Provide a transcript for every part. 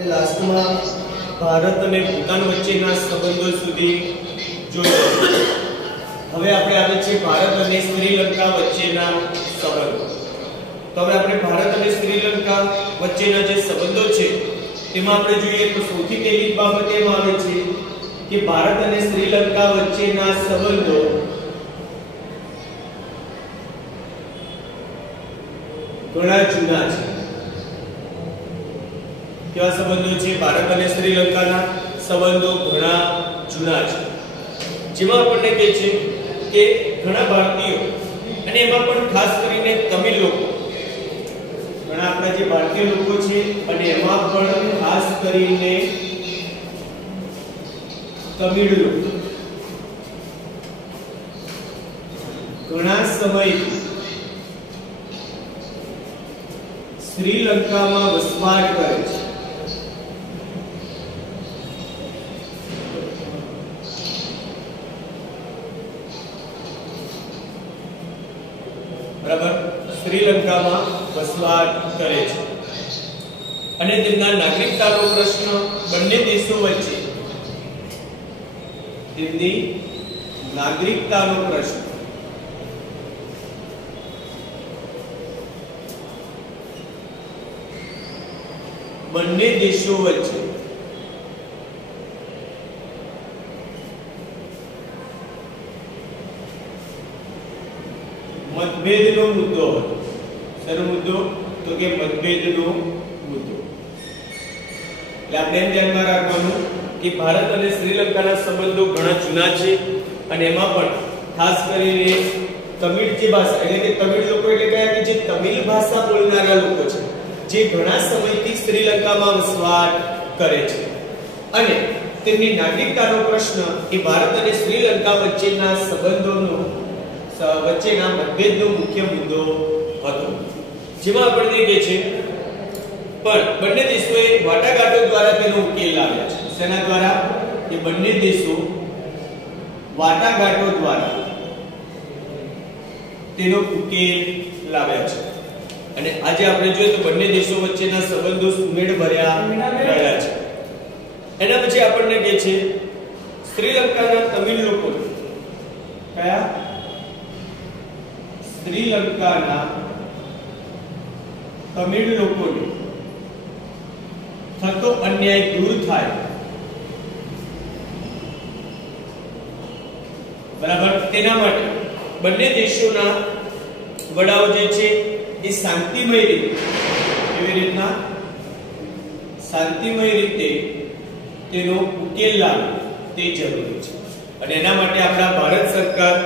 Last में भारत और भूटान वच्चेना संबंधों सुधी जोयो। हवे आपणे आवे छे भारत और श्रीलंका वच्चेना संबंधो। तो हवे आपणे भारत और श्रीलंका वच्चेना जे संबंधो छे तेमां आपणे जोईए तो सौथी पहेली बाबत एम आवे छे कि भारत और श्रीलंका वच्चेना संबंधो घणा जूना छे। क्या संबंधो छे? भारत और श्रीलंकाना संबंधो घणा जूना छे। जेमां आपणे कहे छे के घणा भारतीयो અને એમાં પણ ખાસ કરીને તમિલ લોકો, ઘણા આપણા જે ભારતીય લોકો છે અને એમાં પણ ખાસ કરીને તમિલ લોકો ઘણા સમયથી શ્રીલંકામાં વસવાટ કરે છે। बराबर, श्रीलंका में वसवाट करे छे अने तेमना नागरिकतानो प्रश्न बंने देशों वच्चे तेमनी नागरिकतानो प्रश्न बंने देशों वच्चे मतभेदनो मुद्दो हतो। शेनो मुद्दो? तो के मतभेदनो मुद्दो। એટલે આપણે એમ ધ્યાનમાં રાખવાનું કે ભારત અને શ્રીલંકાના સંબંધો ઘણા જૂના છે અને એમાં પણ ખાસ કરીને તમિળ જે ભાષા એટલે કે તમિળ લોકો એટલે કયા કે જે તમિલ ભાષા બોલનારા લોકો છે જે ઘણા સમયથી શ્રીલંકામાં વસવાટ કરે છે અને તેમની નાગરિકતાનો પ્રશ્ન એ ભારત અને શ્રીલંકા વચ્ચેના સંબંધોનો વચ્ચેના મતભેદનો મુખ્ય મુદ્દો હતો। જેમાં આપણને કહે છે પણ બંને દેશોએ વાટાઘાટો દ્વારા તેનો ઉકેલ લાવ્યા છે। સેના દ્વારા? એ બંને દેશો વાટાઘાટો દ્વારા તેનો ઉકેલ લાવ્યા છે અને આજે આપણે જોઈએ તો બંને દેશો વચ્ચેના સંબંધો સુમેળભર્યા રહ્યા છે। એના પછી આપણને કહે છે શ્રીલંકાના તમિલ લોકો કયા श्रीलंकाना तमिल लोकोने थतो अन्याय दूर थाय। बराबर, तेना माटे बन्ने देशोना वडाओ जे छे ए शांतिमय रीते केवी रीतना शांतिमय रीते तेनो उकेल लावे ते जरूरी छे અને એના માટે આપણા ભારત સરકાર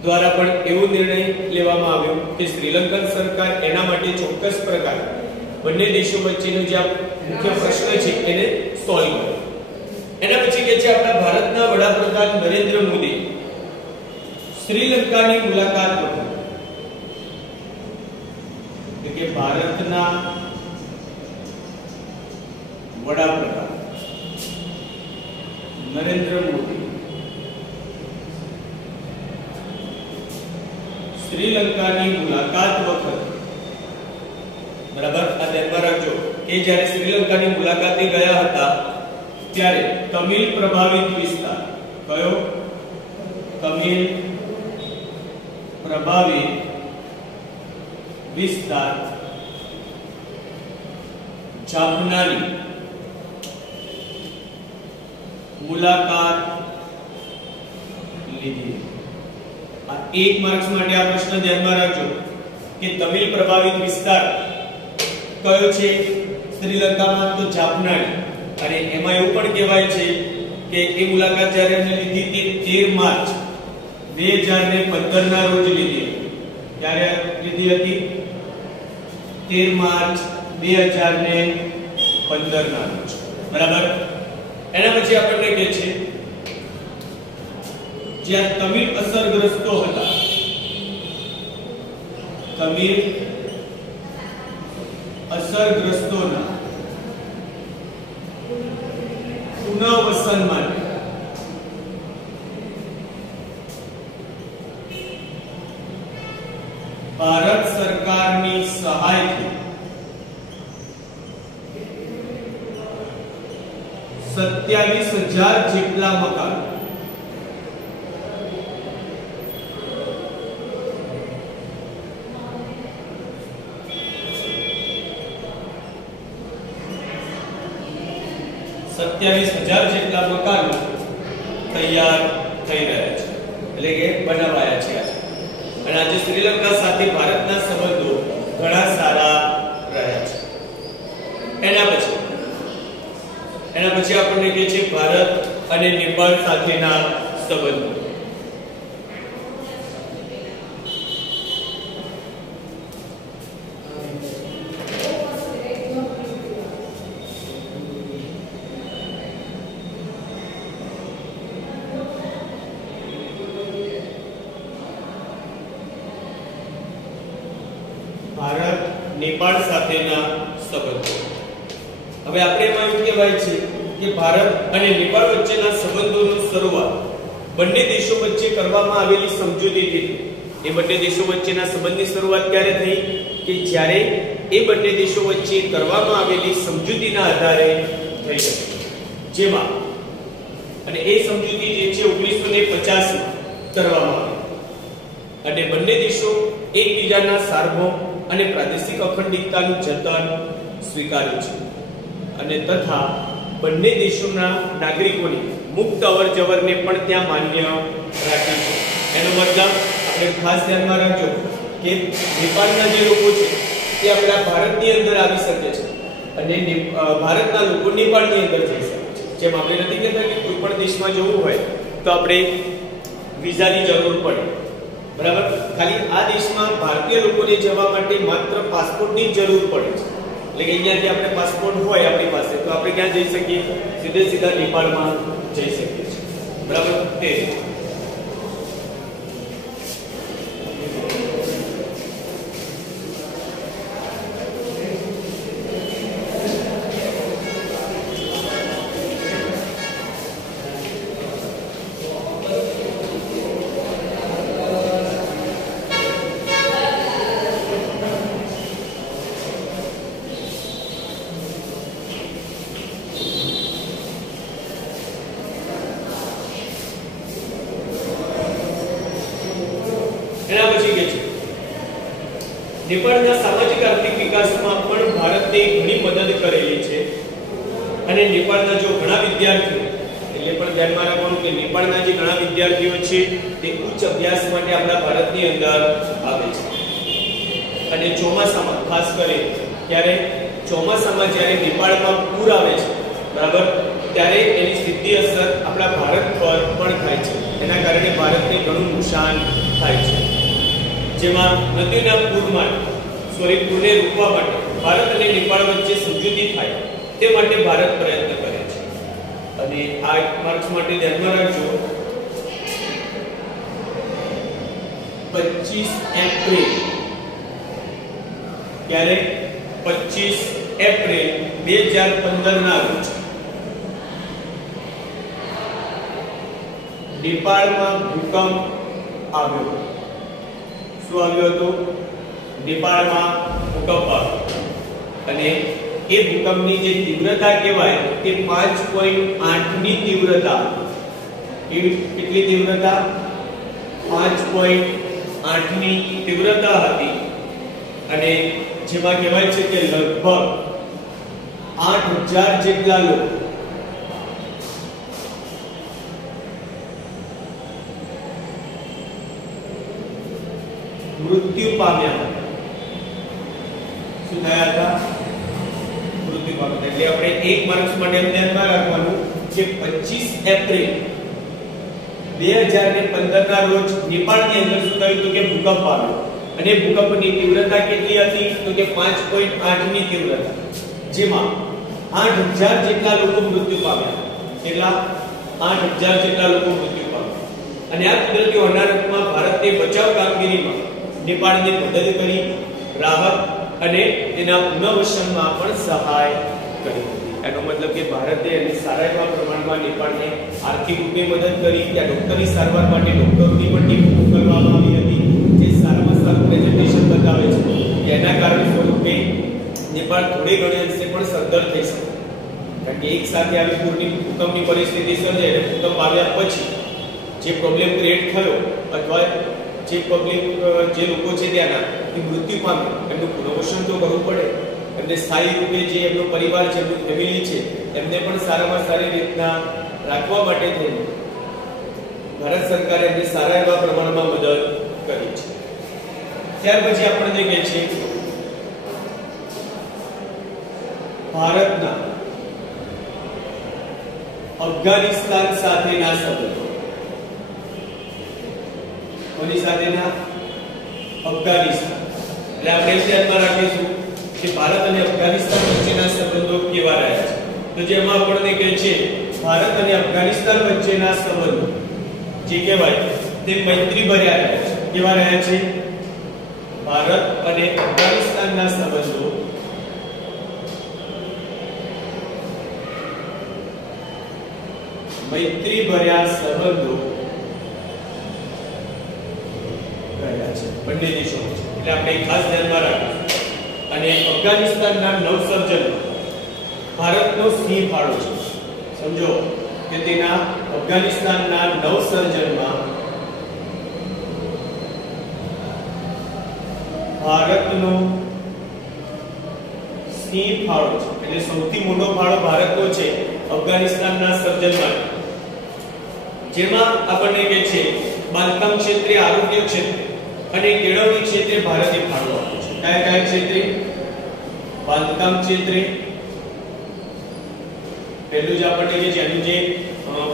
द्वारा पण एवो निर्णय लेवामां आव्यो के श्रीलंकन सरकार एना माटे ચોક્કસ प्रकार બંને દેશો વચ્ચેનો જે મુખ્ય પ્રશ્ન છે એને સોલ્વ કરે। એના પછી કે છે આપણા ભારતના વડાપ્રધાન નરેન્દ્ર મોદી શ્રીલંકાની મુલાકાત વખતે કે ભારતના વડાપ્રધાન નરેન્દ્ર મોદી श्रीलंका की मुलाकात वखत बराबर आ ध्यान रखो कि જ્યારે શ્રીલંકા ની મુલાકાતે ગયા હતા ત્યારે તમિલ પ્રભાવિત વિસ્તાર કયો તમિલ પ્રભાવિત વિસ્તાર જાફનાની મુલાકાત લીધી। एक मार्क्स माटे आ प्रश्न ध्यान में रखो कि तमिल प्रभावित विस्तार कयो छे श्रीलंका में तो जाफनानी अरे एमा एवुं पण कहेवाय छे के ए मुलाकात ज्यारे हमने लीधी ते 13 मार्च 2015 ना रोज लीधी। क्यारे लीधी हती? 13 मार्च 2015 ना रोज। बराबर, एना पछी आपणे कहे छे ज्यां तमिल असरग्रस्तो हता तमिल असरग्रस्तोना पुनर्वसन माटे भारत सरकारनी सहायथी 27,000 જેટલા મકાનો. જેટલા મકાનો તૈયાર થઈ રહ્યા છે, એટલે કે બનાવાયા છે આજે. અને આજે શ્રીલંકા સાથે ભારતના સંબંધો ઘણા સારા રહ્યા છે. એના પછી આપણને કહે છે ભારત અને નેપાળ સાથેના સંબંધો. ભારત નેપાળ સાથેના સંબંધો. હવે આપણે એમાં એવું કહેવાય છે કે ભારત અને નેપાળ વચ્ચેના સંબંધોની શરૂઆત બંને દેશો વચ્ચે કરવામાં આવેલી સમજૂતીથી થઈ. એ બંને દેશો વચ્ચેના સંબંધની શરૂઆત ક્યારે થઈ? કે જ્યારે એ બંને દેશો વચ્ચે કરવામાં આવેલી સમજૂતીના આધારે થઈ હતી. જેમાં અને એ સમજૂતી જે છે 1950 માં કરવામાં આવી અને બંને દેશો એકબીજાના સાર્વભૌમ અને પ્રાદેશિક અખંડિતતાનું જતન સ્વીકાર્યું છે અને તથા બંને દેશોના નાગરિકોની મુક્ત અવરજવરને પણ ત્યાં માન્ય રાખી છે. એનો મતલબ આપણે ખાસ ધ્યાનમાં રાખજો કે નેપાળના જે લોકો છે તે આપણા ભારતની અંદર આવી શકે છે અને ભારતના લોકો નેપાળની અંદર જઈ શકે છે. જેમ આપણે નથી કહેતા કે કોઈ પણ દેશમાં જવું હોય તો આપણે વિઝાની જરૂર પડે, બરાબર? ખાલી આ દેશમાં ભારતીય લોકોને જવા માટે માત્ર પાસપોર્ટની જરૂર પડે છે. એટલે કે અહીંયાથી આપણે પાસપોર્ટ હોય આપણી પાસે તો આપણે ક્યાં જઈ શકીએ? સીધા નેપાળમાં જઈ શકીએ છીએ, બરાબર? તે નેપાળના સામાજિક આર્થિક વિકાસમાં પણ ભારતે ઘણી મદદ કરેલી છે અને નેપાળના જો ઘણા વિદ્યાર્થીઓ, એટલે પણ ધ્યાનમાં રાખવાનું કે નેપાળના જે ઘણા વિદ્યાર્થીઓ છે તે ઉચ્ચ અભ્યાસ માટે આપણા ભારતની અંદર આવે છે અને ચોમાસામાં ખાસ કરીને ચોમાસામાં જ્યારે નેપાળમાં પૂર આવે છે, બરાબર, ત્યારે એની સીધી અસર આપણા ભારત પર પણ થાય છે. એના કારણે ભારતને ઘણું નુકસાન થાય છે. જેમાં નદીના પૂરને રોકવા માટે ભારત અને નેપાળ વચ્ચે સમજૂતી થાય તે માટે ભારત પ્રયત્ન કરે છે અને આ માર્ચ માટે ધ્યાનમાં રાખજો 25 એપ્રિલ ક્યારે? 25 એપ્રિલ 2015 ના રોજ નેપાળમાં ભૂકંપ આવ્યો. શું આવ્યો હતો? નેપાળમાં ભૂકંપ આવ્યો અને એ ભૂકંપની જે તીવ્રતા કહેવાય તે 5.8 ની તીવ્રતા. કેટલી તીવ્રતા? 5.8 ની તીવ્રતા હતી અને જેમાં કહેવાય છે કે લગભગ 8000 જેટલા લોકો મૃત્યુ પામ્યા. શું થયા હતા? મૃત્યુ પામ્યા. એટલે આપણે એક માર્ક્સ માટે ધ્યાનમાં રાખવાનું કે 25 એપ્રિલ 2015 ના રોજ નેપાળની અંદર શું થયું હતું કે ભૂકંપ આવ્યો અને ભૂકંપની તીવ્રતા કેટલી હતી? તો કે 5.8 ની તીવ્રતા, જેમાં 8000 જેટલા લોકો મૃત્યુ પામ્યા. કેટલા? 8000 જેટલા લોકો મૃત્યુ પામ્યા અને આ કુદરતી હોનારતમાં ભારતે બચાવ કામગીરીમાં નેપાળને મદદ કરી, રાહત અને તેના પુનર્વસનમાં પણ સહાય કરી. એનો મતલબ કે ભારતે અને સારા એવા પ્રમાણમાં નેપાળને આર્થિક રૂપે મદદ કરી. ત્યાં ડોક્ટરની સારવાર માટે ડોક્ટરોની પણ ટીમ મોકલવામાં આવી હતી, જે સારામાં સારું પ્રેઝન્ટેશન બતાવે છે. એના કારણે સ્વરૂપે નેપાળ થોડે ઘણે અંશે પણ સદ્ધર થઈ શકે. કારણ કે એક સાથે આવી ભૂકંપની પરિસ્થિતિ સર્જાય અને ભૂકંપ આવ્યા પછી જે પ્રોબ્લેમ ક્રિએટ થયો અથવા જે પબ્લિક જે લોકો છે ત્યાંના એ મૃત્યુ પામ્યા, એમનું પુનર્વસન તો કરવું પડે, એમને સ્થાયી રૂપે જે એમનો પરિવાર છે, એમનું ફેમિલી છે, એમને પણ સારામાં સારી રીતના રાખવા માટે થઈને ભારત સરકારે એમને સારા એવા પ્રમાણમાં મદદ કરી છે. ત્યાર પછી આપણને કહે છે ભારતના અફઘાનિસ્તાન સાથેના સંબંધો. કોની સાથેના? અફઘાનિસ્તાન. એટલે આપણે ધ્યાનમાં રાખીશું કે ભારત અને અફઘાનિસ્તાન વચ્ચેના સંબંધો કેવા રહ્યા છે. તો જેમાં આપણને કહે છે ભારત અને અફઘાનિસ્તાન વચ્ચેના સંબંધો જે કહેવાય તે મૈત્રી ભર્યા રહ્યા છે. કેવા રહ્યા છે? ભારત અને અફઘાનિસ્તાનના સંબંધો મૈત્રી ભર્યા સંબંધો રહ્યા છે બંને દેશો વચ્ચે. એટલે આપણે ખાસ ધ્યાનમાં રાખીશું. અને અફઘાનિસ્તાનના નવસર્જનમાં ભારતનો સિંહ ફાળો છે. સમજો કે તેના અફઘાનિસ્તાનના નવસર્જનમાં ભારતનો સિંહ ફાળો છે. એટલે સૌથી મોટો ફાળો ભારતનો છે અફઘાનિસ્તાનના સર્જનમાં, જેમાં આપણને કહે છે બાંધકામ ક્ષેત્રે, આરોગ્ય ક્ષેત્રે અને કેળવણી ક્ષેત્રે ભારતે ફાળો આપ્યો છે. કયા કયા ક્ષેત્રે? બાંધકામ ક્ષેત્રે પહેલું જ આપણને કહે છે એનું જે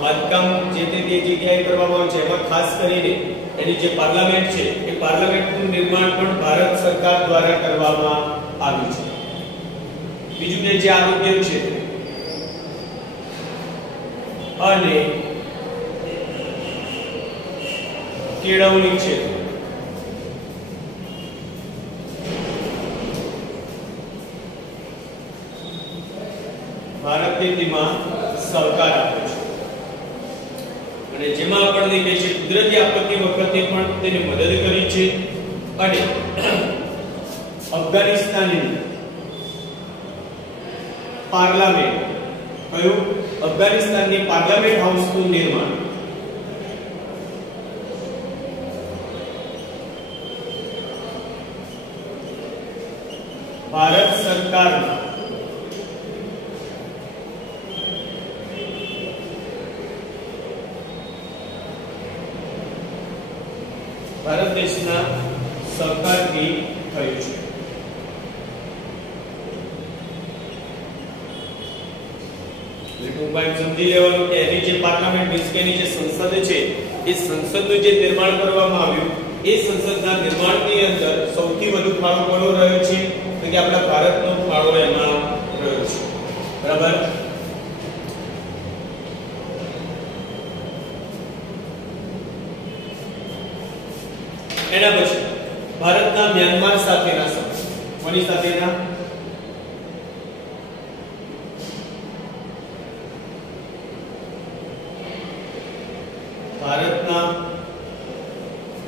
બાંધકામ જે તે જગ્યાએ કરવામાં આવે છે એમાં ખાસ કરીને એની જે પાર્લામેન્ટ છે એ પાર્લામેન્ટનું નિર્માણ પણ ભારત સરકાર દ્વારા કરવામાં આવ્યું છે. બીજું કે જે આરોગ્ય ક્ષેત્ર અને કેળવણી ક્ષેત્ર ભારતે તેમાં સહકાર આપ્યો છે. અને જેમાં આપણને કહે છે કુદરતી આપત્તિ વખતે પણ તેને મદદ કરી છે. અને અફઘાનિસ્તાનની પાર્લામેન્ટ, કયું? અફઘાનિસ્તાનની પાર્લામેન્ટ હાઉસનું નિર્માણ ભારત સરકારના ભારત દેશના સહકારથી થયું છે. ટૂંકમાં સમજી લેવાનું કે એની જે પાર્લામેન્ટ મીન્સ કે એની જે સંસદ છે એ સંસદનું જે નિર્માણ કરવામાં આવ્યું એ સંસદના નિર્માણની અંદર સૌથી વધુ ફાળો કોનો રહ્યો છે? તો કે આપણા ભારતનો ફાળો એમાં રહ્યો છે. બરાબર. એના પછી ભારતના મ્યાનમાર સાથેના સંબંધ. કોની સાથેના? ભારતના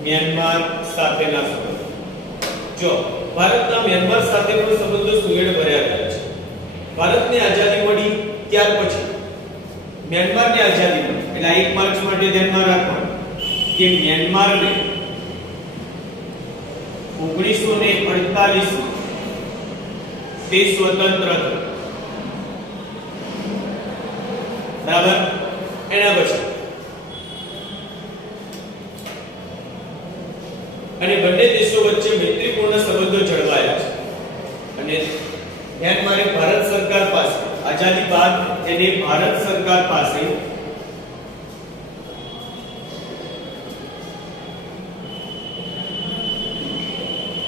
મ્યાનમાર સાથેના સંબંધો. જો ભારતના મ્યાનમાર સાથેનો સંબંધો સુમેળ ભર્યા રહ્યા છે. ભારતને આઝાદી મળી ત્યાર પછી મ્યાનમારને આઝાદી મળી એટલે 1 માર્ચ માટે ધ્યાનમાં રાખવાનું કે મ્યાનમારને 1948 તે સ્વતંત્ર થયું. બરાબર. એના પછી અને બંને દેશો વચ્ચે મૈત્રીપૂર્ણ સંબંધો જળવાયા છે. અને મ્યાનમારે ભારત સરકાર પાસે આઝાદી બાદ એને ભારત સરકાર પાસે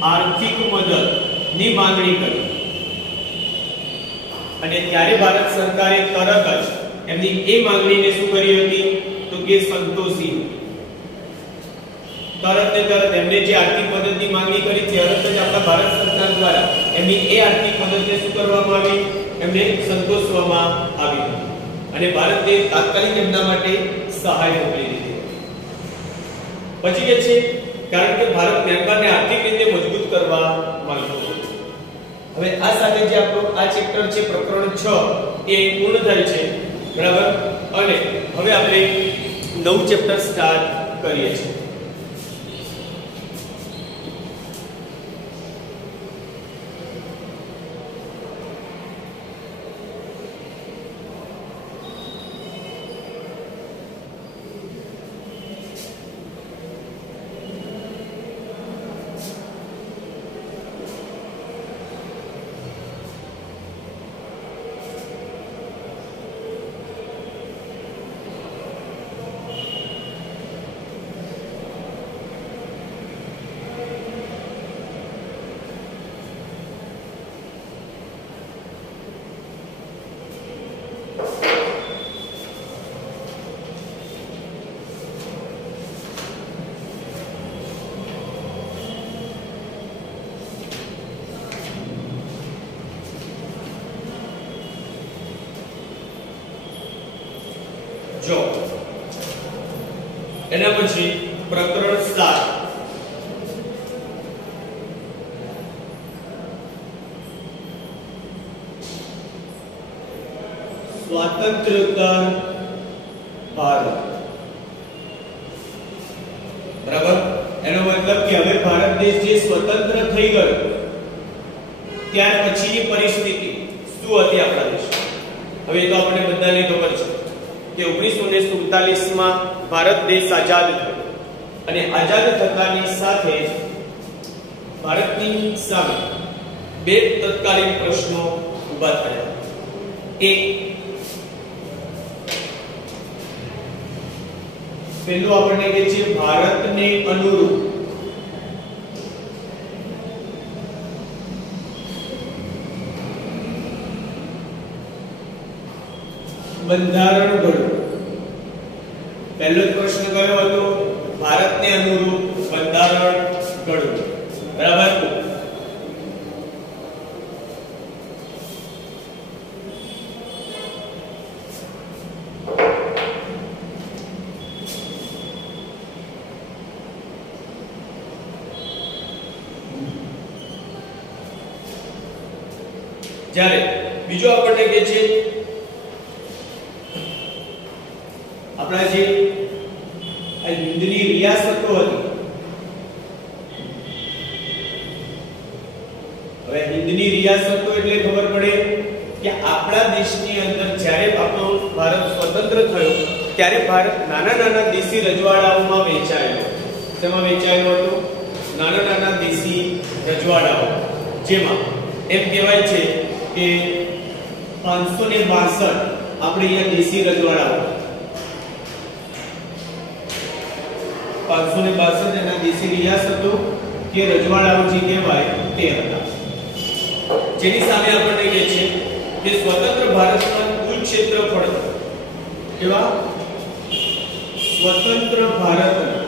આર્થિક મદદની માંગણી કરી. અને ત્યારે ભારત સરકારે તરત જ એમની એ માંગણીને શું કરી હતી? તો કે સંતોષી. તરત એમને જે આર્થિક મદદની માંગણી કરી તરત જ આપણા ભારત સરકાર દ્વારા એમની એ આર્થિક મદદને શું કરવામાં આવી? એમને સંતોષવામાં આવી. અને ભારતે તાત્કાલિક એમના માટે સહાય મોકલી દીધી. પછી કે છે કારણ કે ભારત મ્યાનમારને આર્થિક રીતે મજબૂત કરવા માંગતો હતો. હવે આ સાથે જે આપણો આ ચેપ્ટર છે પ્રકરણ 6 એ પૂર્ણ થાય છે, બરાબર. અને હવે આપણે નવું ચેપ્ટર સ્ટાર્ટ કરીએ છીએ. જો એના પછી પ્રકરણ 7 સ્વાતંત્ર્યોત્તર ભારત, બરાબર. એનો મતલબ કે હવે ભારત દેશ જે સ્વતંત્ર થઈ ગયો ત્યાર પછીની પરિસ્થિતિ શું હતી આપણા દેશમાં. હવે તો આપણે બધાને ખબર છે કે 1947 માં ભારત દેશ આઝાદ થયો અને આઝાદ થતાની સાથે ભારતની સામે બે તત્કાલીન પ્રશ્નો ઊભા થયા. એક, પહેલું આપણને કહે છે ભારતને અનુરૂપ બંધારણ ઘડવું. પહેલો પ્રશ્ન કયો હતો? ભારતને અનુરૂપ બંધારણ ઘડવું, બરાબર. જ્યારે બીજો આપણને કહે છે આપણા જે હિન્દની રિયાસતો હતી, હવે હિન્દની રિયાસતો એટલે ખબર પડે કે આપણા દેશની અંદર જ્યારે આપણો ભારત સ્વતંત્ર થયો ત્યારે ભારત નાના નાના દેશી રજવાડાઓમાં વહેંચાયેલો. તેમાં વહેંચાયેલો હતો નાના નાના દેશી રજવાડાઓ, જેમાં એમ કહેવાય છે કે 562 આપણે અહીંયા દેશી રજવાડાઓ, 562 એના દેશી રિયાસતો કે રજવાડાઓ જે કહેવાય તે હતા. જેની સામે આપણને કહે છે કે સ્વતંત્ર ભારતમાં કુલ ક્ષેત્રફળ કેવા? સ્વતંત્ર ભારતના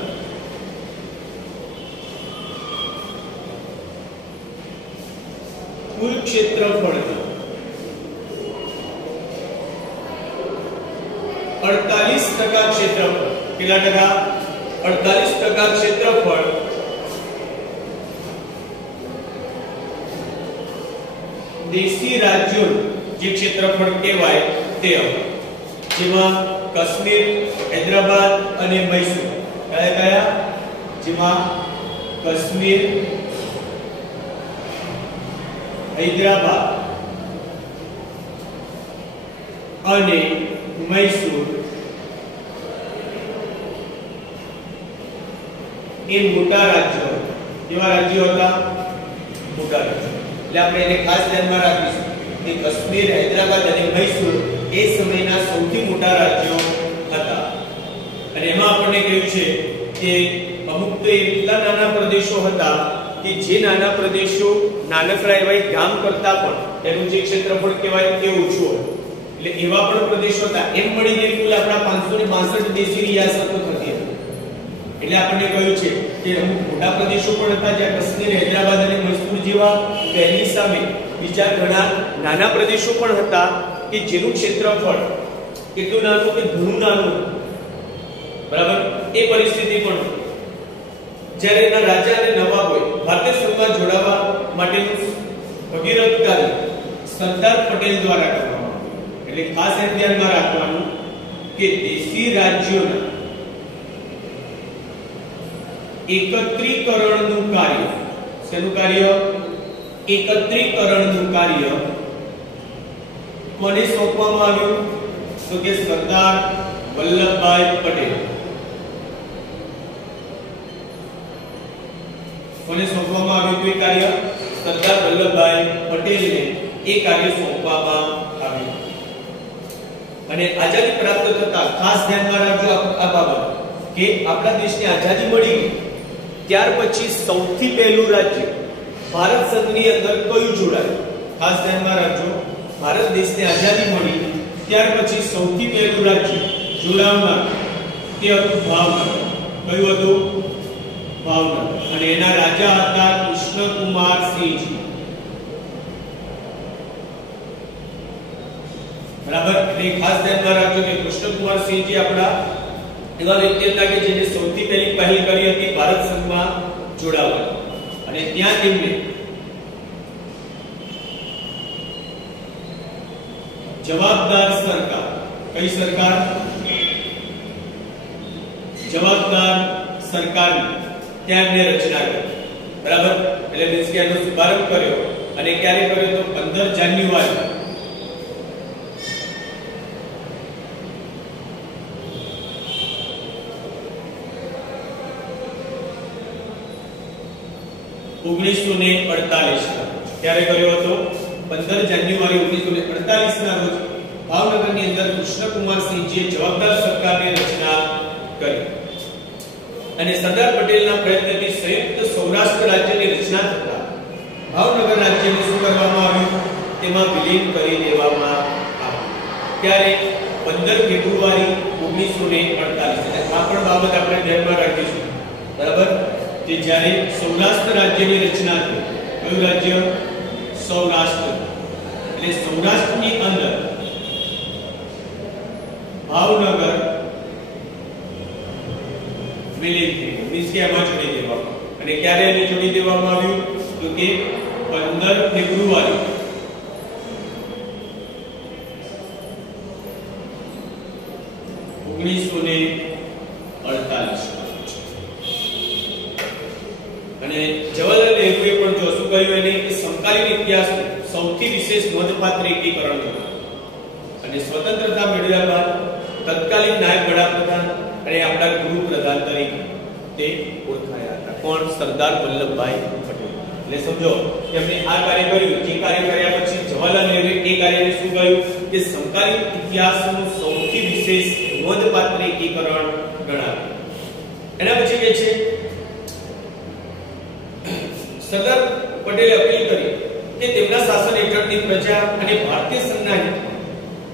કુલ ક્ષેત્રફળ 48% ક્ષેત્રફળ. કેટલા ટકા? 48% ક્ષેત્રફળ દેશી રાજ્યો જે ક્ષેત્રફળ કહેવાય તે હતું, જેમાં કાશ્મીર, હૈદરાબાદ અને મૈસૂર. કયા કયા? જેમાં કાશ્મીર, હૈદરાબાદ અને મૈસૂર એ મોટા રાજ્યો. કેવા રાજ્યો હતા? મોટા રાજ્યો. એટલે આપણે એને ખાસ ધ્યાનમાં રાખીશું કે કાશ્મીર, હૈદરાબાદ અને મૈસૂર એ સમયના સૌથી મોટા રાજ્યો હતા. અને એમાં આપણને કહ્યું છે કે અમુક તો એટલા નાના પ્રદેશો હતા કે જે નાના પ્રદેશો નાનકડા એવા ગામ કરતા પણ એનું જે ક્ષેત્રફળ કહેવાય તે ઓછું હતું. એટલે એવા પણ પ્રદેશો હતા. એમ મળીને કુલ આપણા 562 દેશી રિયાસતો થતી હતી. એટલે આપણને કહ્યું છે કે અમુક મોટા પ્રદેશો પણ હતા જ્યાં કાશ્મીર, હૈદરાબાદ અને મૈસૂર જેવા, તેની સામે બીજા ઘણા નાના પ્રદેશો પણ હતા કે જેનું ક્ષેત્રફળ કેટલું નાનું કે ઘણું નાનું, બરાબર. એ પરિસ્થિતિ પણ જ્યારે એના રાજા અને નવાબોએ ભારતીય સંઘમાં જોડાવા માટેનું ભગીરથ કાર્ય સરદાર પટેલ દ્વારા કરવામાં આવ્યું. એટલે એટલે ખાસ એ ધ્યાનમાં રાખવાનું કે દેશી રાજ્યોના એકત્રીકરણનું કાર્ય, શેનું કાર્ય? એકત્રીકરણનું કાર્ય કોને સોંપવામાં આવ્યું? તો કે સરદાર વલ્લભભાઈ પટેલ. કોને સોંપવામાં આવ્યું હતું એ કાર્ય? સરદાર વલ્લભભાઈ પટેલને એ કાર્ય સોંપવામાં આવ્યું. અને આઝાદી પ્રાપ્ત થતા ખાસ ધ્યાનમાં રાખજો આ બાબત કે આપણા દેશની આઝાદી મળી ત્યાર પછી સૌથી પહેલું રાજ્ય ભારત સંઘની અંદર કયું જોડાયું? ખાસ ધ્યાનમાં રાખજો, ભારત દેશને આઝાદી મળી ત્યાર પછી સૌથી પહેલું રાજ્ય જોડાવનાર તે હતું ભાવનગર. કયું હતું? ભાવનગર. અને એના રાજા હતા કૃષ્ણકુમાર સિંહજી. બરાબર. એટલે ખાસ ધ્યાનમાં રાખજો કે કૃષ્ણકુમાર સિંહજી આપણા એવા વ્યક્તિ હતા કે જેને સૌથી પહેલી પહેલ કરી હતી ભારત સંઘમાં જોડાવાની. અને ત્યાં તેમને જવાબદાર સરકાર, કઈ સરકાર? જવાબદાર સરકારની ત્યાં એમને રચના કરી. બરાબર. એટલે મીન્સ કે એનો શુભારંભ કર્યો. અને ક્યારે કર્યો? તો 15 જાન્યુઆરી 1948 ક્યારે કર્યો હતો? 15 જાન્યુઆરી 1948 ના રોજ ભાવનગરની અંદર કૃષ્ણકુમાર સિંહજીએ જવાબદાર સરકારની રચના કરી. અને સરદાર પટેલના પ્રયત્નથી સંયુક્ત સૌરાષ્ટ્ર રાજ્યની રચના થતા ભાવનગર રાજ્યને શું કરવામાં આવ્યું? તેમાં વિલીન કરી દેવામાં આવ્યું. ત્યારે 15 ફેબ્રુઆરી 1948. આ પણ બાબત આપણે ધ્યાનમાં રાખીશું. બરાબર. કે જ્યારે સૌરાષ્ટ્ર રાજ્યની રચના થઈ. કયું રાજ્ય? સૌરાષ્ટ્ર. એટલે સૌરાષ્ટ્રની અંદર ભાવનગર વિલીન થયું. મીન્સ કે એમાં જોડી દેવામાં. અને ક્યારે એને જોડી દેવામાં આવ્યું? તો કે 15 ફેબ્રુઆરી 1948. અને જવાહરલાલ નહેરુએ પણ જો શું કહ્યું એને કે સમકાલીન ઇતિહાસનું સૌથી વિશેષ નોંધપાત્ર એકીકરણ થયું. અને સ્વતંત્રતા મેળવ્યા બાદ તત્કાલીન નાયબ વડાપ્રધાન અને આપણા ગૃહ પ્રધાન તરીકે તે ઓળખાયા હતા. કોણ? સરદાર વલ્લભભાઈ પટેલ. એટલે સમજો કે એમણે આ કાર્ય કર્યું. જે કાર્ય કર્યા પછી જવાહરલાલ નહેરુએ એ કાર્યને શું કહ્યું? કે સમકાલીન ઇતિહાસનું સૌથી વિશેષ નોંધપાત્ર એકીકરણ ગણાવ્યું. એના પછી કે છે સરદાર પટેલે અપીલ કરી કે તેમના શાસન હેઠળની પ્રજા અને ભારતીય સંઘના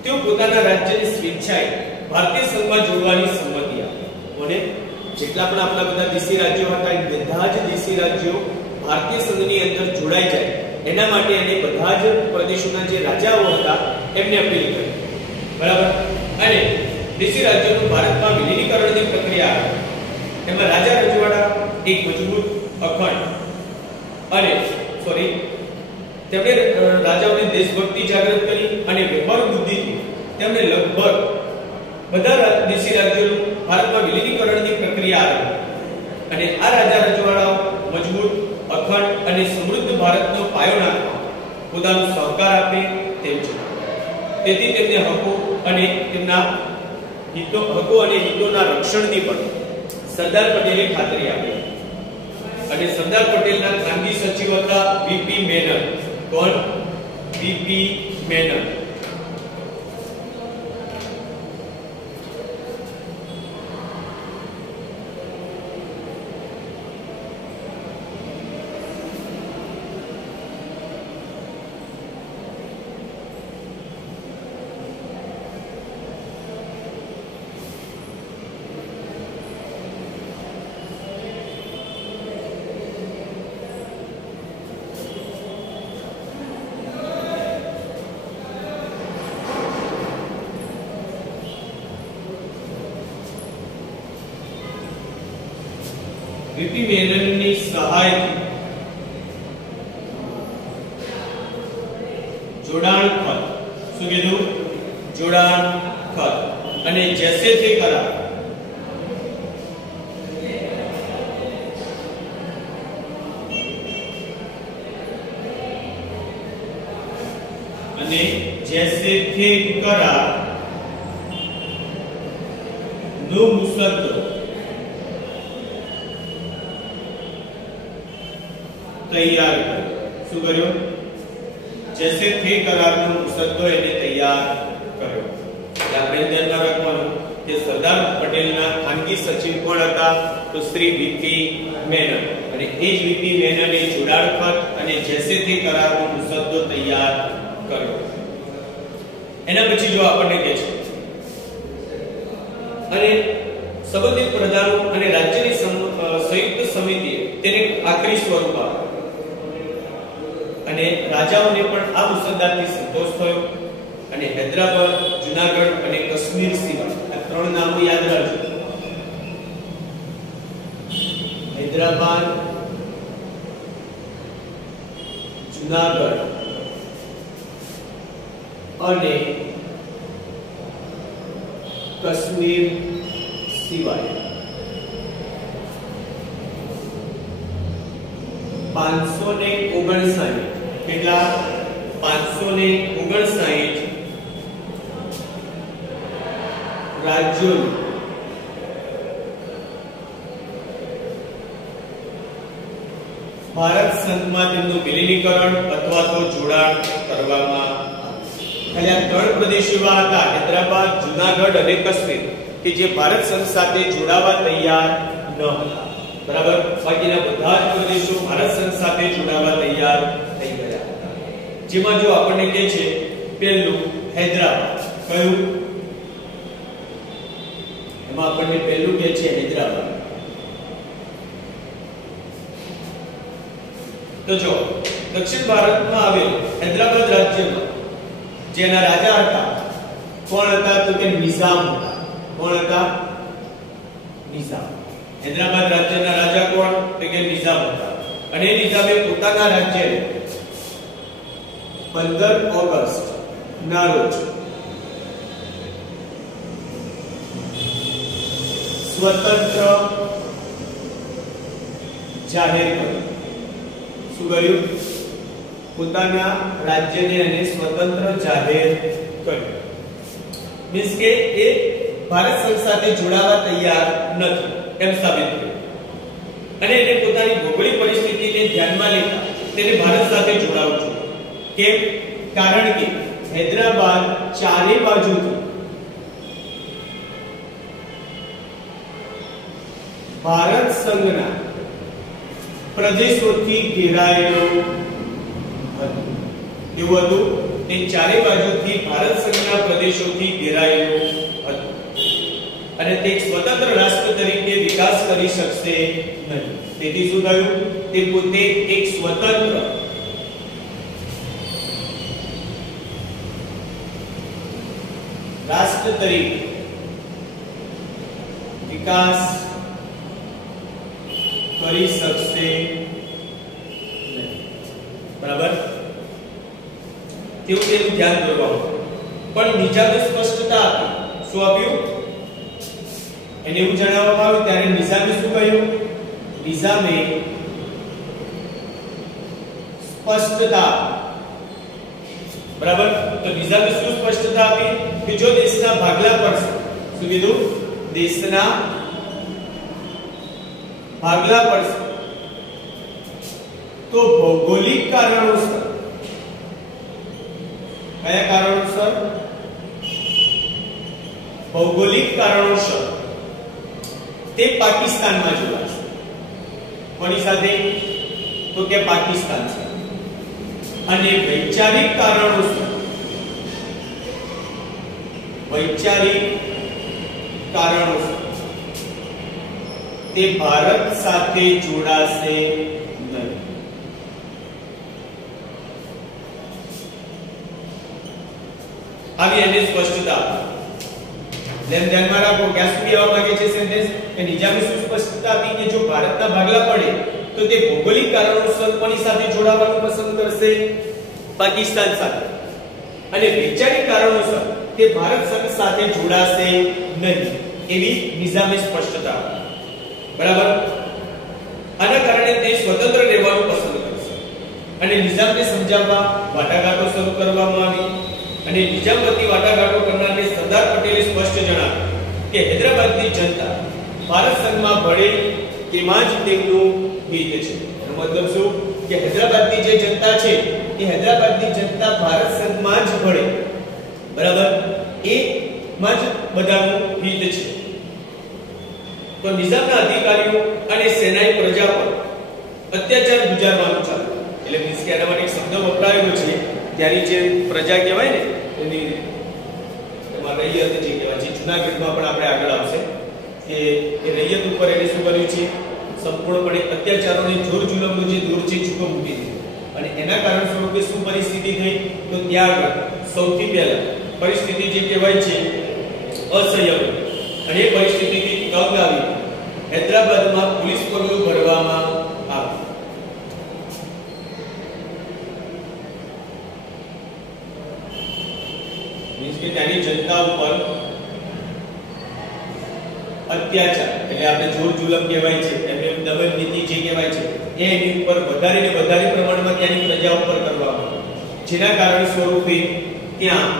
તેઓ પોતાના રાજ્યની સ્વેચ્છાએ ભારતીય સંઘમાં જોડવાની સંમતિ આપી. અને જેટલા પણ આપણા બધા દેશી રાજ્યો હતા એ બધા જ દેશી રાજ્યો ભારતીય સંઘની અંદર જોડાઈ જાય એના માટે એને બધા જ પ્રદેશોના જે રાજાઓ હતા એમને અપીલ કરી. બરાબર. અને દેશી રાજ્યોનું ભારતમાં વિલીનીકરણની પ્રક્રિયા આવી. એમાં રાજા રજવાડા એક મજબૂત અખંડ અને તેમણે રાજાઓની દેશભક્તિ જાગૃત કરી અને વ્યવહારુ બુદ્ધિથી તેમણે લગભગ બધા દેશી રાજ્યોનું ભારતમાં વિલીનીકરણની પ્રક્રિયા આવી. અને આ રાજા રજવાડાઓ મજબૂત, અખંડ અને સમૃદ્ધ ભારતનો પાયો નાખવા પોતાનો સહકાર આપે તેમ છે. તેથી તેમને હકો અને હિતોના રક્ષણની પણ સરદાર પટેલે ખાતરી આપી. અને સરદાર પટેલના ખાનગી સચિવ હતા વીપી મેનન. કોણ? વીપી મેનન. વીપી મેનનની સહાયથી જોડાણ પદ શું કીધું? જોડાણ ખત અને જૈસે थे કરાર અને जैसे थे करार નો મુસદ્દો તૈયાર કર્યો શું કર્યો जैसे थे करार નો મુસદ્દો એને તૈયાર કર્યો આપણે ધ્યાનમાં રાખવાનું કે સરદાર પટેલના ખાનગી સચિવ કોણ હતા તો શ્રી વીપી મેનન અને એ જ વીપી મેનને જોડાણ ખત અને जैसे थे करार નો મુસદ્દો તૈયાર કર્યો એના પછી જો આપણને કહે છે અને સંબંધિત પ્રધાનો અને રાજ્યની સંયુક્ત સમિતિએ તેને આખરી સ્વરૂપ આપ્યું અને રાજાઓને પણ આ મુસદ્દાથી સંતોષ થયો અને હૈદરાબાદ જૂનાગઢ અને કાશ્મીર સિવાય આ ત્રણ નામો યાદ રાખજો હૈદરાબાદ જૂનાગઢ અને કાશ્મીર સિવાય 559 કેટલા 559 રાજ્યો ભારત સંઘમાં તેમનું વિલીનીકરણ અથવા તો જોડાણ કરવામાં ખાલી આ ત્રણ પ્રદેશો એવા હતા હૈદરાબાદ જૂનાગઢ અને કાશ્મીર કે જે ભારત સંઘ સાથે જોડાવા તૈયાર ન હતા બરાબર બાકીના બધા જ પ્રદેશો ભારત સંઘ સાથે જોડાવા તૈયાર થઈ ગયા હતા જેમાં જો આપણને કહે છે પહેલું હૈદરાબાદ કયું એમાં આપણને પહેલું કહે છે હૈદરાબાદ તો જો દક્ષિણ ભારતમાં આવેલ હૈદરાબાદ રાજ્યમાં જેના રાજા હતા કોણ હતા તો કે નિઝામ હતા કોણ હતા નિઝામ હૈદરાબાદ રાજ્યના રાજા કોણ તો કે નિઝામ હતા અને નિઝામે પોતાના રાજ્યને 15 ઓગસ્ટ ના રોજ સ્વતંત્ર જાહેર કર્યું શું કર્યું પોતાના રાજ્યને અને સ્વતંત્ર જાહેર કર્યું મીન્સ કે એ ભારત સંઘ સાથે જોડાવા તૈયાર નથી એમ સાબિત થયું અને એને પોતાની ભૌગોલિક પરિસ્થિતિને ધ્યાનમાં લેતા તેને ભારત સાથે જોડાવવું જોઈએ કેમ કારણ કે હૈદરાબાદ ચારે બાજુથી ભારત સંઘના પ્રદેશોથી ઘેરાયેલો એવું હતું તે ચારે બાજુથી ભારત સંઘના પ્રદેશોથી ઘેરાયેલો હતો અને તે એક સ્વતંત્ર રાષ્ટ્ર તરીકે વિકાસ કરી શકશે નહીં તેથી શું થયું તે પોતે એક સ્વતંત્ર રાષ્ટ્ર તરીકે વિકાસ કરી શકશે નહીં બરાબર તેવું તેનું ધ્યાન દોરવાનું પણ નિઝામે સ્પષ્ટતા આપી શું આપ્યું એને એવું જણાવવામાં આવ્યું ત્યારે નિઝામે શું કહ્યું નિઝામે સ્પષ્ટતા બરાબર તો નિઝામે શું સ્પષ્ટતા આપી કે જો દેશના ભાગલા પડશે શું કીધું દેશના ભાગલા પડશે તો ભૌગોલિક કારણોસર કયા કારણોસર ભૌગોલિક કારણોસર તે પાકિસ્તાનમાં જોડાશે કોની સાથે તો કે પાકિસ્તાન સાથે અને વૈચારિક કારણોસર તે ભારત સાથે જોડાશે નહીં આવી એને સ્પષ્ટતા ધ્યાનમાં રાખો ક્યાં સુધી આવવા માંગે છે સેન્ટેન્સ કે નિઝામે શું સ્પષ્ટતા આપી કે જો ભારતના ભાગલા પડે તો તે ભૌગોલિક કારણોસર કોની સાથે જોડાવાનું પસંદ કરશે પાકિસ્તાન સાથે અને વૈચારિક કારણોસર તે ભારત સંઘ સાથે જોડાશે નહીં એવી નિઝામે સ્પષ્ટતા બરાબર આના કારણે તે સ્વતંત્ર રહેવાનું પસંદ કરશે અને નિઝામને સમજાવવા વાટાઘાટો શરૂ કરવામાં આવી અને નિઝામ વતી વાટાઘાટો કરનારને સરદાર પટેલે સ્પષ્ટ જણાવ્યું કે હૈદરાબાદની જનતા ભારત સંઘમાં ભળે એમાં જ તેમનું હિત છે એનો મતલબ શું કે હૈદરાબાદની જે જનતા છે એ હૈદરાબાદની જનતા ભારત સંઘમાં જ ભળે બરાબર એ માં જ બધાનું હિત છે તો નિઝામના અધિકારીઓ અને સેનાએ પ્રજા પર અત્યાચાર ગુજારવાનું ચાલુ એટલે મીન્સ કે આના માટે એક શબ્દ વપરાયેલો છે ત્યાંની જે પ્રજા કહેવાય ને એની એમાં રૈયત જે કહેવાય છે જૂનાગઢમાં પણ આપણે આગળ આવશે કે એ રૈયત ઉપર એને શું કર્યું છે સંપૂર્ણપણે અત્યાચારોને જોર જુલમનો જે દૂર છે છૂટો મૂકી દીધો અને એના કારણે સ્વરૂપે શું પરિસ્થિતિ થઈ તો ત્યાં આગળ સૌથી પહેલા પરિસ્થિતિ જે કહેવાય છે અસહ્ય અને એ પરિસ્થિતિથી તંગ આવી હૈદરાબાદમાં પોલીસ પગલું ભરવામાં આવ્યું મીન્સ કે ત્યાંની જનતા ઉપર અત્યાચાર એટલે આપણે જોર જુલમ કહેવાય છે એમને દમન નીતિ જે કહેવાય છે એ એની ઉપર વધારે ને વધારે પ્રમાણમાં ત્યાંની પ્રજા ઉપર કરવામાં આવ્યું જેના કારણે સ્વરૂપે ત્યાં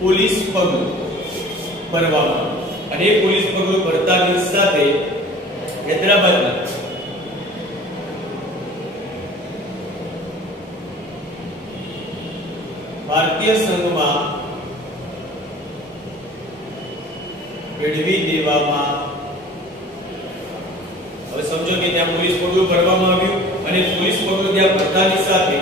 પોલીસ પગલું ભરવામાં અને એ પોલીસ પગલું ભરતાની સાથે હૈદરાબાદના ભારતીય સંઘમાં મેળવી દેવામાં હવે સમજો કે ત્યાં પોલીસ પગલું ભરવામાં આવ્યું અને પોલીસ પગલું ત્યાં ભરતાની સાથે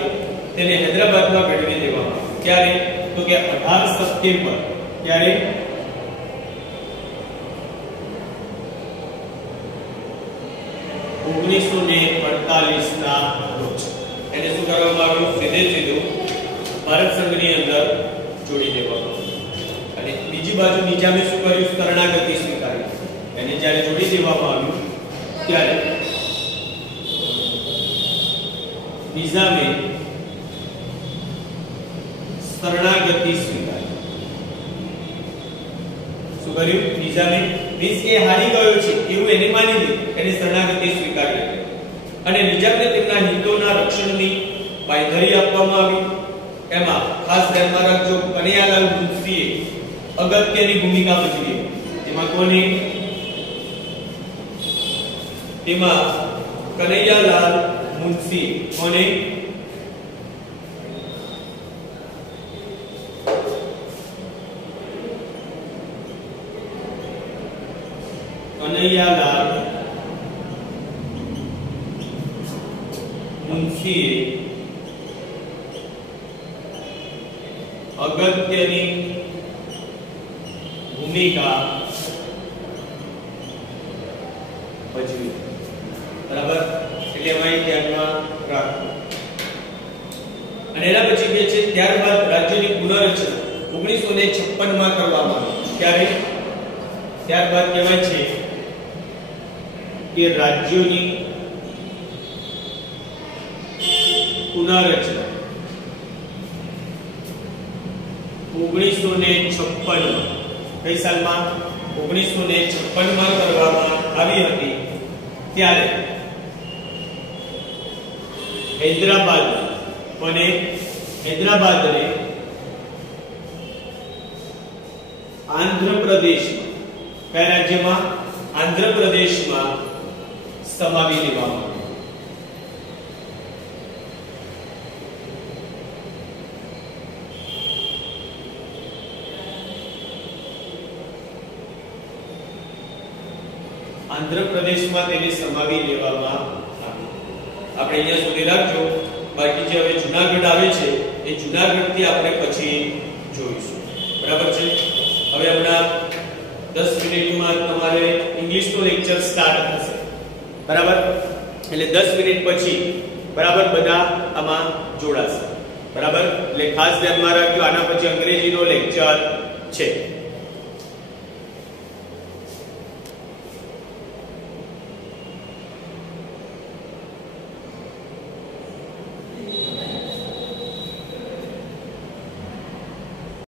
તેને હૈદરાબાદમાં મેળવી દેવામાં આવ્યું ક્યારે તો કે 18 સપ્ટેમ્બર ક્યારે 1948 ના રોજ એને શું કરવામાં આવ્યું સીધું ભારત સંઘની અંદર જોડી દેવામાં આવ્યું અને બીજી બાજુ નિજામે શું કર્યું શરણાગતિ સ્વીકારી એને જ્યારે જોડી દેવામાં આવ્યું ત્યારે નિજામે શરણાગતિ સ્વીકારી શું કર્યું નિજામે મીન્સ કે હારી ગયો છે એવું એને માની લીધું એને શરણાગતિ સ્વીકારી અને નિજામને તેમના હિતોના રક્ષણની બાંયધરી આપવામાં આવી એમાં ખાસ ધ્યાનમાં રાખજો કનૈયાલાલ મુનશીએ અગત્યની ભૂમિકા ભજવી તેમાં કોની તેમાં કનૈયાલાલ મુનશી કોને કનૈયાલાલ મુનશીએ અગત્યની ભૂમિકા ભજવી બરાબર એટલે એમાં ધ્યાનમાં રાખો અને એના પછી જે છે ત્યારબાદ રાજ્યની પુનર્રચના 1956 માં કરવામાં આવી ત્યારે ત્યારબાદ કહેવાય છે કે રાજ્યોની પુનર્રચના 1956 કઈ સાલમાં 1956 માં કરવામાં આવી હતી ત્યારે હૈદરાબાદને આંધ્રપ્રદેશમાં કયા રાજ્યમાં આંધ્રપ્રદેશમાં સમાવી લેવામાં આંધ્રપ્રદેશમાં તેને સમાવી લેવામાં આવી આપણે અહીંયા સુધી રાખજો બાકી જે હવે જૂનાગઢ આવે છે એ જૂનાગઢ થી આપણે પછી જોઈશું બરાબર છે હવે હમણાં 10 મિનિટમાં તમારે ઇંગ્લિશનો લેક્ચર સ્ટાર્ટ થશે બરાબર એટલે 10 મિનિટ પછી બરાબર બધા આમાં જોડાશે બરાબર એટલે ખાસ ધ્યાનમાં રાખજો આના પછી અંગ્રેજીનો લેક્ચર છે